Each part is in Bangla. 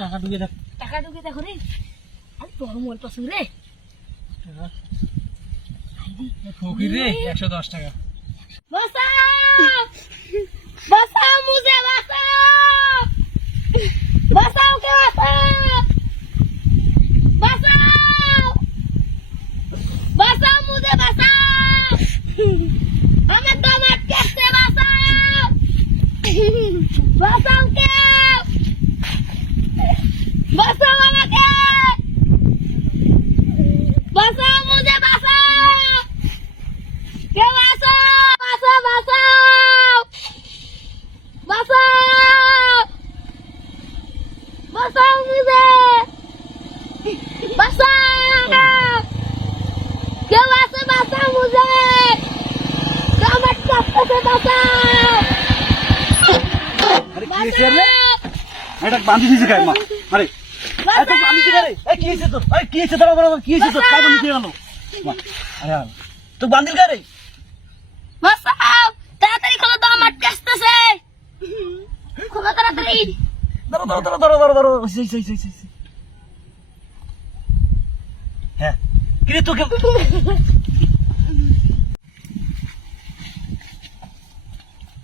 টাকা ঢুকে দেখ, টাকা ঢুকে দেখো রে। আমি তোর মোবাইল পছন্দ রে। ফকির রে 110 টাকা। बचाओ बचाओ मुझे बचाओ बचाओ के बचाओ बचाओ मुझे बचाओ हमें तो मत कैसे बचाओ बचाओ के बचाओ हमें के बचाओ मुझे बचाओ के बचाओ बचाओ मुझे बचाओ क्यों ऐसे बचाओ मुझे क्या मत करते थे बचाओ अरे কি হইছে রে? এটা বাঁধি দিছে কাই মা? আরে এত বাঁধি দিছে রে? এই কি হইছে তোর? এই কি হইছে তোর? কি হইছে তোর? কাই বাঁধি দিয়ে গেল? আরে তো বাঁধিল কা রে? बचाओ ताড়াতাড়ি খোলো তো আমার কাছতেছে খোলো তাড়াতাড়ি ধরো হ্যাঁ কি রে তোকে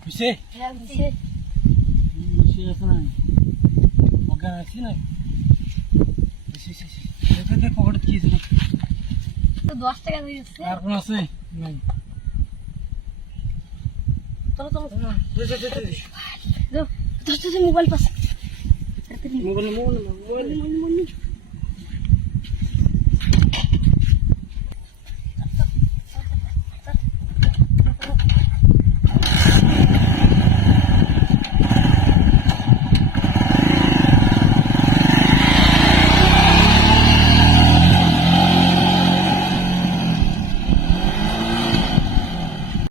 কিসে কিসে আছে না ওগা আছে না এটা পকেটে কি আছে তো 10 টাকা দিয়েছে আর কোন আছে নাই চলো মোবাইল পাস মোবাইল